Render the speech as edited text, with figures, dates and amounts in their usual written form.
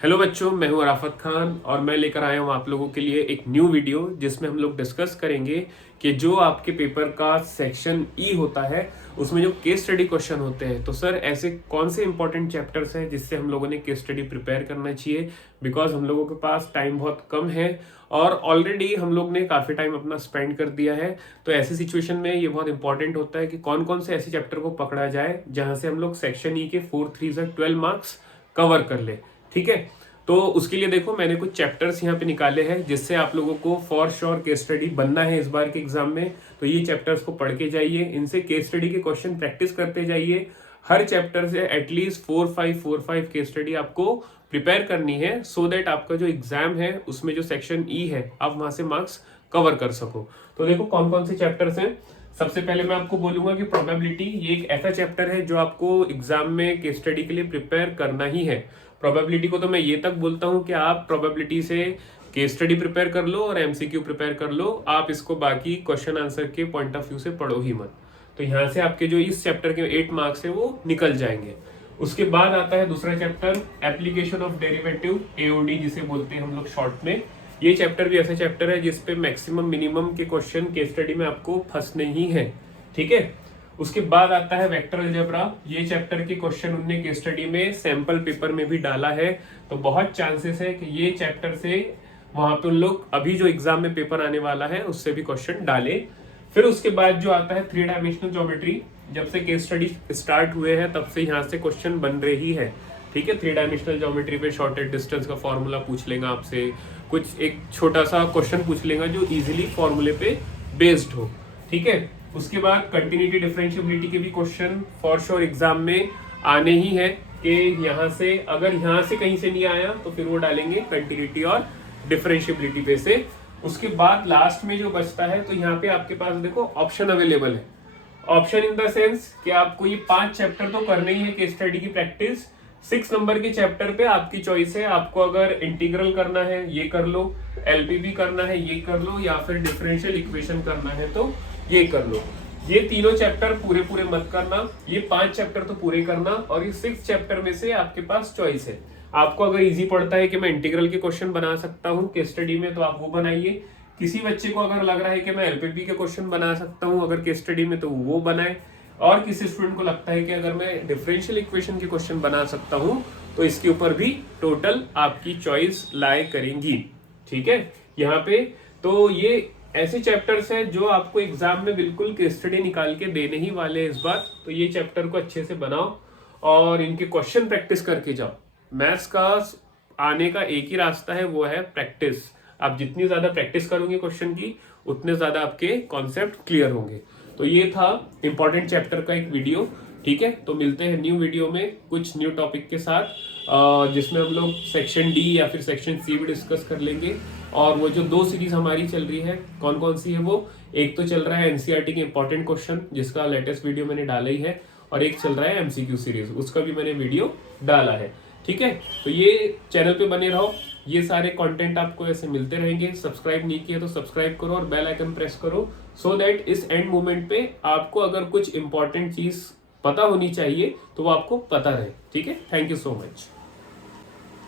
Hello बच्चों, मैं हूं अराफत खान और मैं लेकर आया हूं आप लोगों के लिए एक न्यू वीडियो जिसमें हम लोग डिस्कस करेंगे कि जो आपके पेपर का सेक्शन ई होता है उसमें जो केस स्टडी क्वेश्चन होते हैं, तो सर ऐसे कौन से इंपॉर्टेंट चैप्टर्स हैं जिससे हम लोगों ने केस स्टडी प्रिपेयर करना चाहिए। बिकॉज हम लोगों के पास टाइम बहुत कम है और ऑलरेडी हम लोग ने काफ़ी टाइम अपना स्पेंड कर दिया है। तो ऐसी सिचुएशन में ये बहुत इंपॉर्टेंट होता है कि कौन कौन से ऐसे चैप्टर को पकड़ा जाए जहां से हम लोग सेक्शन ई के 4 3 12 मार्क्स कवर कर ले। ठीक है, तो उसके लिए देखो मैंने कुछ चैप्टर्स यहाँ पे निकाले हैं जिससे आप लोगों को फॉर श्योर केस स्टडी बनना है इस बार के एग्जाम में। तो ये चैप्टर्स को पढ़ के जाइए, इनसे केस स्टडी के क्वेश्चन प्रैक्टिस करते जाइए। हर चैप्टर से एटलीस्ट 4-5 केस स्टडी आपको प्रिपेयर करनी है सो दैट आपका जो एग्जाम है उसमें जो सेक्शन ई है आप वहां से मार्क्स कवर कर सको। तो देखो कौन कौन से चैप्टर्स हैं। सबसे पहले मैं आपको बोलूंगा कि प्रोबेबिलिटी ये एक ऐसा चैप्टर है जो आपको एग्जाम में केस स्टडी के लिए प्रिपेयर करना ही है। प्रोबेबिलिटी को तो मैं ये तक बोलता हूं कि आप प्रोबेबिलिटी से केस स्टडी प्रिपेयर कर लो और एमसीक्यू प्रिपेयर कर लो, आप इसको बाकी क्वेश्चन आंसर के पॉइंट ऑफ व्यू से पढ़ो ही मत। तो यहाँ से आपके जो इस चैप्टर के 8 मार्क्स है वो निकल जाएंगे। उसके बाद आता है दूसरा chapter, application of derivative, AOD जिसे बोलते हैं हम लोग शॉर्ट में। ये चैप्टर भी ऐसा चैप्टर है जिसपे मैक्सिमम मिनिमम के क्वेश्चन केस स्टडी में आपको फंसने ही है। ठीक है, उसके बाद आता है वेक्टर अलजेब्रा। ये चैप्टर के क्वेश्चन उनने केस स्टडी में सैंपल पेपर में भी डाला है, तो बहुत चांसेस है कि ये चैप्टर से वहां पे उन लोग अभी जो एग्जाम में पेपर आने वाला है उससे भी क्वेश्चन डाले। फिर उसके बाद जो आता है 3 डायमेंशनल ज्योमेट्री। जब से केस स्टडी स्टार्ट हुए हैं तब से यहाँ से क्वेश्चन बन रही है। ठीक है, 3 डायमेंशनल ज्योमेट्री पे शॉर्टेड डिस्टेंस का फॉर्मूला पूछ लेगा आपसे, कुछ एक छोटा सा क्वेश्चन पूछ लेगा जो इजीली फॉर्मूले पे बेस्ड हो। ठीक है, उसके बाद कंटिन्यूटी डिफरेंशिएबिलिटी के भी क्वेश्चन फॉर श्योर एग्जाम में आने ही है कि यहाँ से अगर यहाँ से कहीं से नहीं आया तो फिर वो डालेंगे कंटिन्यूटी और डिफरेंशिएबिलिटी पे से। उसके बाद लास्ट में जो बचता है तो यहाँ पे आपके पास देखो ऑप्शन अवेलेबल है। ऑप्शन इन द सेंस कि आपको ये 5 चैप्टर तो करने ही है केस स्टडी की प्रैक्टिस। 6 नंबर के चैप्टर पे आपकी चॉइस है, आपको अगर इंटीग्रल करना है ये कर लो, एलपीबी करना है ये कर लो, या फिर डिफरेंशियल इक्वेशन करना है तो ये कर लो। ये तीनों चैप्टर पूरे पूरे मत करना, ये 5 चैप्टर तो पूरे करना, और ये 6 चैप्टर में से आपके पास चॉइस है। आपको अगर इजी पड़ता है कि मैं इंटीग्रल के क्वेश्चन बना सकता हूँ केस स्टडी में तो आप वो बनाइए। किसी बच्चे को अगर लग रहा है कि मैं एलपीबी के क्वेश्चन बना सकता हूँ अगर केस स्टडी में तो वो बनाए, और किसी स्टूडेंट को लगता है कि अगर मैं डिफरेंशियल इक्वेशन के क्वेश्चन बना सकता हूँ तो इसके ऊपर भी टोटल आपकी चॉइस लाए करेंगी। ठीक है, यहाँ पे तो ये ऐसे चैप्टर्स हैं जो आपको एग्जाम में बिल्कुल केस स्टडी निकाल के देने ही वाले हैं इस बार। तो ये चैप्टर को अच्छे से बनाओ और इनके क्वेश्चन प्रैक्टिस करके जाओ। मैथ्स का आने का एक ही रास्ता है, वो है प्रैक्टिस। आप जितनी ज्यादा प्रैक्टिस करोगे क्वेश्चन की उतने ज्यादा आपके कॉन्सेप्ट क्लियर होंगे। तो ये था इंपॉर्टेंट चैप्टर का एक वीडियो। ठीक है, तो मिलते हैं न्यू वीडियो में कुछ न्यू टॉपिक के साथ जिसमें हम लोग सेक्शन डी या फिर सेक्शन सी भी डिस्कस कर लेंगे। और वो जो 2 सीरीज हमारी चल रही है कौन कौन सी है, वो एक तो चल रहा है एनसीईआरटी के इंपॉर्टेंट क्वेश्चन जिसका लेटेस्ट वीडियो मैंने डाला ही है, और एक चल रहा है एमसीक्यू सीरीज, उसका भी मैंने वीडियो डाला है। ठीक है, तो ये चैनल पे बने रहो, ये सारे कंटेंट आपको ऐसे मिलते रहेंगे। सब्सक्राइब नहीं किया तो सब्सक्राइब करो और बेल आइकन प्रेस करो सो दैट इस एंड मोमेंट पे आपको अगर कुछ इंपॉर्टेंट चीज पता होनी चाहिए तो वो आपको पता रहे। ठीक है, थैंक यू सो मच।